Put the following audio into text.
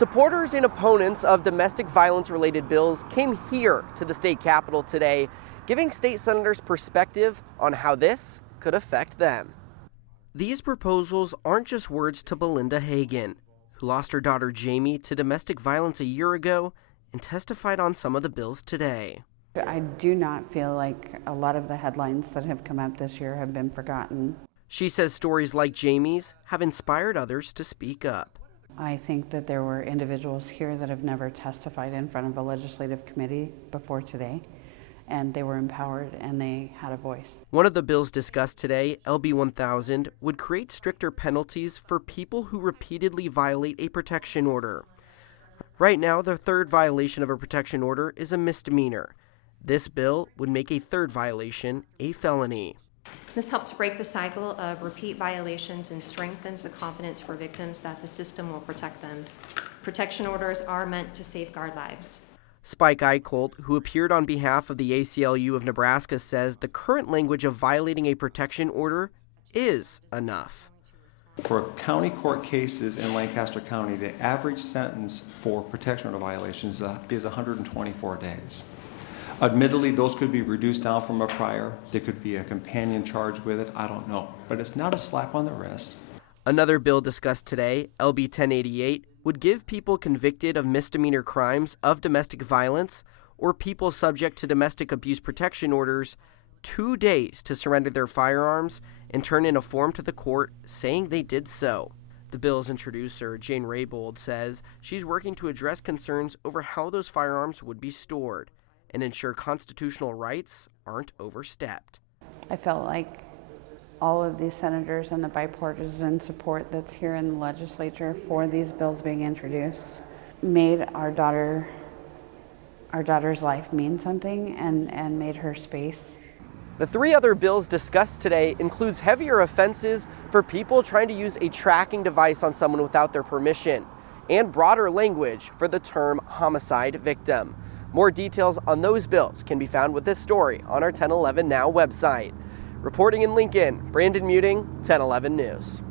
Supporters and opponents of domestic violence-related bills came here to the state capitol today, giving state senators perspective on how this could affect them. These proposals aren't just words to Belinda Hagan, who lost her daughter Jamie to domestic violence a year ago and testified on some of the bills today. I do not feel like a lot of the headlines that have come out this year have been forgotten. She says stories like Jamie's have inspired others to speak up. I think that there were individuals here that have never testified in front of a legislative committee before today, and they were empowered and they had a voice. One of the bills discussed today, LB 1000, would create stricter penalties for people who repeatedly violate a protection order. Right now, the third violation of a protection order is a misdemeanor. This bill would make a third violation a felony. This helps break the cycle of repeat violations and strengthens the confidence for victims that the system will protect them. Protection orders are meant to safeguard lives. Spike Eicholt, who appeared on behalf of the ACLU of Nebraska, says the current language of violating a protection order is enough. For county court cases in Lancaster County, the average sentence for protection order violations is 124 days. Admittedly, those could be reduced down from a prior. There could be a companion charge with it. I don't know. But it's not a slap on the wrist. Another bill discussed today, LB 1088, would give people convicted of misdemeanor crimes of domestic violence or people subject to domestic abuse protection orders 2 days to surrender their firearms and turn in a form to the court saying they did so. The bill's introducer, Jane Raybould, says she's working to address concerns over how those firearms would be stored and ensure constitutional rights aren't overstepped. I felt like all of these senators and the bipartisan support that's here in the legislature for these bills being introduced made our daughter's life mean something and made her space. The three other bills discussed today includes heavier offenses for people trying to use a tracking device on someone without their permission, and broader language for the term homicide victim. More details on those bills can be found with this story on our 1011 Now website. Reporting in Lincoln, Brandon Muting, 1011 News.